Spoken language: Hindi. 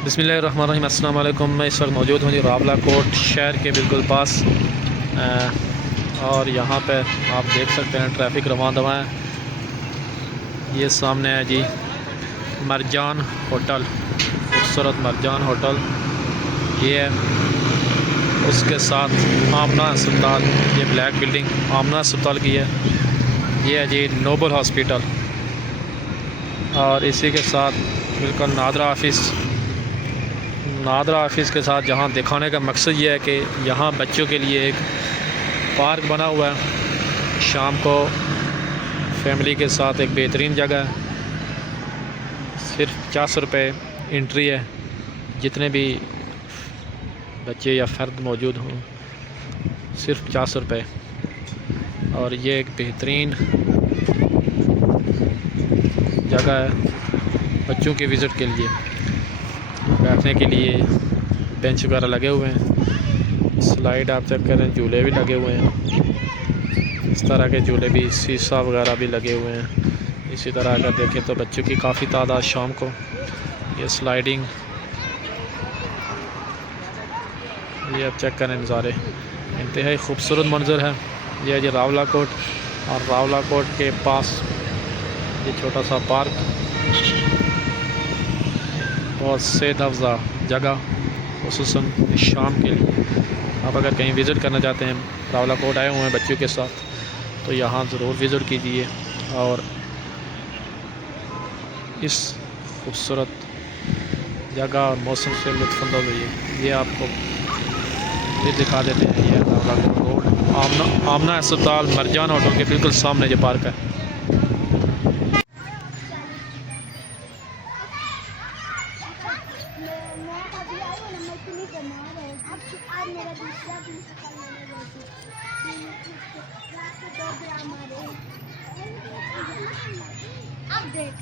बिस्मिल्लाहिर्रहमानिर्रहीम। अस्सलाम वालेकुम। मैं इस वक्त मौजूद हूँ जी रावला कोट शहर के बिल्कुल पास। और यहाँ पे आप देख सकते हैं ट्रैफिक रवां दवा है। ये सामने है जी मरजान होटल, खूबसूरत मरजान होटल ये है। उसके साथ आमना अस्पताल, ये ब्लैक बिल्डिंग आमना अस्पताल की है। ये है जी नोबल हॉस्पिटल। और इसी के साथ बिल्कुल नादरा ऑफिस के साथ जहाँ दिखाने का मकसद ये है कि यहाँ बच्चों के लिए एक पार्क बना हुआ है। शाम को फैमिली के साथ एक बेहतरीन जगह है। सिर्फ 50 रुपये एंट्री है, जितने भी बच्चे या फ़र्द मौजूद हों सिर्फ 50 रुपये। और ये एक बेहतरीन जगह है बच्चों के विज़िट के लिए। बैठने के लिए बेंच वगैरह लगे हुए हैं। स्लाइड आप चेक करें, झूले भी लगे हुए हैं। इस तरह के झूले भी, शीशा वगैरह भी लगे हुए हैं। इसी तरह अगर देखें तो बच्चों की काफ़ी तादाद शाम को ये स्लाइडिंग, ये आप चेक करें नज़ारे, इंतहाई खूबसूरत मंजर है। यह है जी रावला कोट, और रावला कोट के पास ये छोटा सा पार्क, बहुत सेहत अफ़ज़ा जगह खुसूसन शाम के लिए। आप अगर कहीं विज़िट करना चाहते हैं, रावला कोट आए हुए हैं बच्चों के साथ, तो यहाँ ज़रूर विज़िट कीजिए और इस खूबसूरत जगह और मौसम से लुत्फ़अंदोज़ होइए। ये आपको ये दिखा देते हैं, ये रावला कोट रोड, आमना अस्पताल मरजान होटल के बिल्कुल सामने ये पार्क है। मैं अभी आई हूँ ना, मैं इतनी बीमार है। आज मेरा दूसरा दिन सफल मैंने रोटी रात को 2 ग्राम आ रहे। अब देख